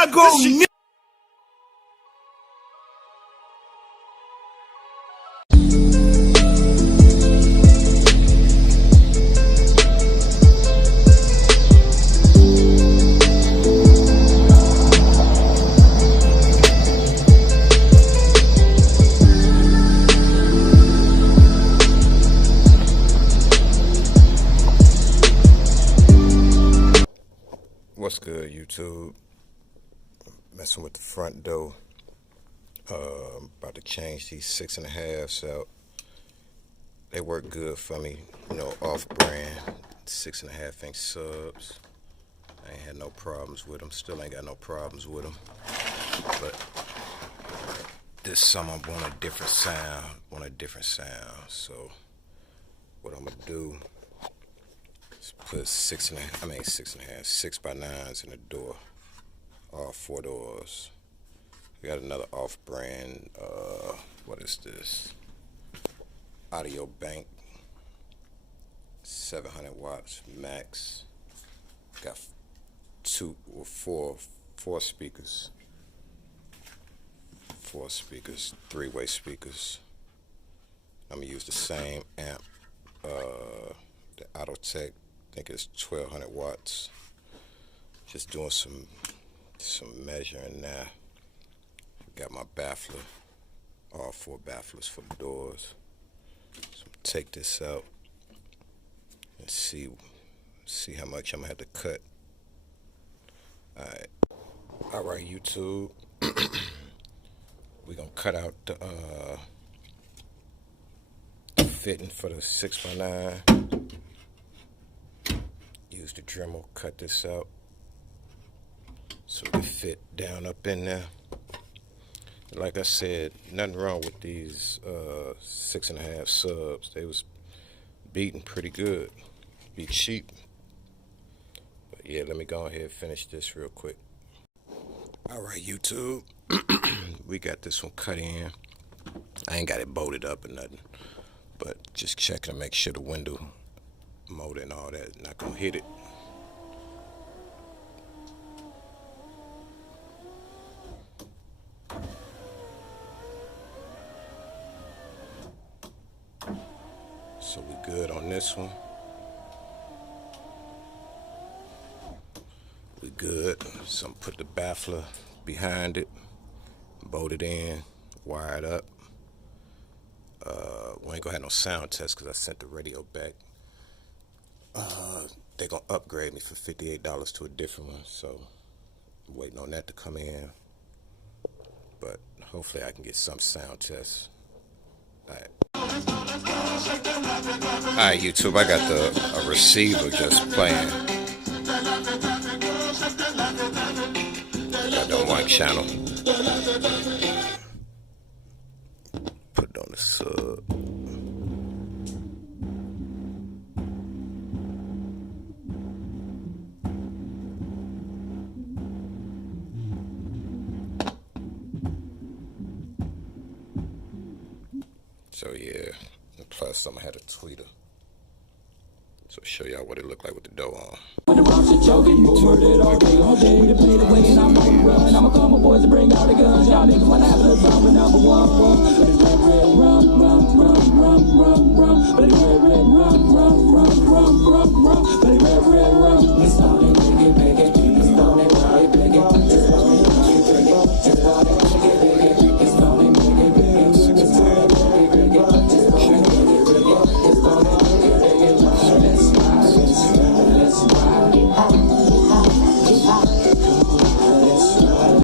Chicago. What's good, YouTube? Messing with the front door. About to change these 6.5s out. They work good for me, off-brand 6.5-inch subs. I ain't had no problems with them. Still ain't got no problems with them. But this summer I want a different sound. So what I'm gonna do is put 6x9s in the door. All 4 doors. We got another off-brand, what is this? Audio Bank, 700 watts max. Got four speakers. 4 speakers, 3-way speakers. I'm gonna use the same amp, the Autotech, I think it's 1200 watts. Just doing some measuring now. Got my baffler, all 4 bafflers for the doors. So I'm gonna take this out and see how much I'm gonna have to cut. All right, YouTube. We're gonna cut out the fitting for the 6x9. Use the Dremel, cut this out so it can fit down up in there. Like I said, nothing wrong with these 6.5 subs. They was beating pretty good. Be cheap. But yeah, let me go ahead and finish this real quick. Alright, YouTube. We got this one cut in. I ain't got it bolted up or nothing. But just checking to make sure the window motor and all that not gonna hit it. So we good on this one. We good. So I'm put the baffler behind it, bolt it in, wire it up. We ain't gonna have no sound test because I sent the radio back. They gonna upgrade me for $58 to a different one, so I'm waiting on that to come in. But hopefully I can get some sound tests. Alright, YouTube, I got a receiver just playing. Got the one channel. Put it on the sub. So yeah, and plus I'm gonna have a tweeter. So show y'all what it looked like with the dough on.